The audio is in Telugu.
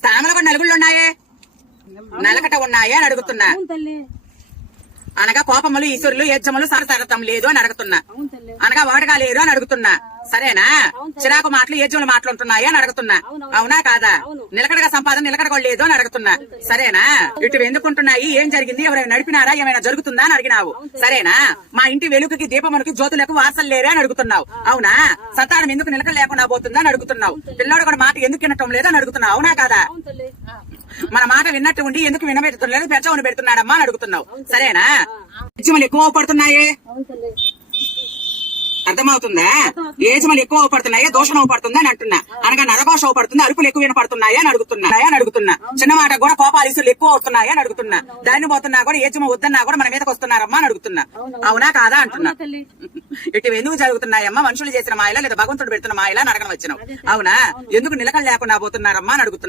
స్థామలు కూడా నలుగుళ్ళు ఉన్నాయే, నలకట ఉన్నాయే అని అడుగుతున్నా. అనగా కోపములు ఈశ్వరులు యజ్ఞములు సరసరతం లేదు అని అడుగుతున్నా. అనగా ఒకటిగా లేదు అని అడుగుతున్నా. సరేనా? చిరాకు మాటలు యజ్ఞములు మాటలు ఉంటున్నాయి అని అడుగుతున్నా. అవునా కాదా? నిలకడగా సంపాదన నిలకడగా లేదు అని అడుగుతున్నా. సరేనా? ఇటు ఎందుకుంటున్నాయి, ఏం జరిగింది, ఎవరైనా నడిపినారా, ఏమైనా జరుగుతుందా అని అడిగినావు. సరేనా? మా ఇంటి వెలుగుకి దీపమునికి జ్యోతులకు వారసలు లేరే అని అడుగుతున్నావు. అవునా? సంతానం ఎందుకు నిలకడ లేకుండా పోతుందా అని అడుగుతున్నావు. పిల్లోడు కూడా మాట ఎందుకు వినటం లేదు అని అడుగుతున్నావు. అవునా కాదా? మన మాట విన్నట్టు ఉండి ఎందుకు వినబెడుతున్నారు, పెంచమని పెడుతున్నాడమ్మా అని అడుగుతున్నావు. సరేనా? యజ్ఞములు ఎక్కువ పడుతున్నాయే, అర్థమవుతుందా? ఏజములు ఎక్కువ పడుతున్నాయా, దోషం పడుతుందా అని అంటున్నా. అనగా నరఘోష పడుతుంది, అరుపులు ఎక్కువ వినపడుతున్నాయా అని అడుగుతున్నా. చిన్న మాట కూడా కోపాలీసులు ఎక్కువ అవుతున్నాయా అని అడుగుతున్నా. దాన్ని పోతున్నా కూడా ఏజమ వద్దన్నా కూడా మన మీదకి వస్తున్నారమ్మా అని అడుగుతున్నా. అవునా కాదా అంటున్నా. ఇటు ఎందుకు జరుగుతున్నాయమ్మా, మనుషులు చేసిన మాయలా లేదా భగవంతుడు పెడుతున్న మాయలా అని అడగడం వచ్చినావు. అవునా? ఎందుకు నిలకడ లేకుండా పోతున్నారమ్మా అని అడుగుతున్నా.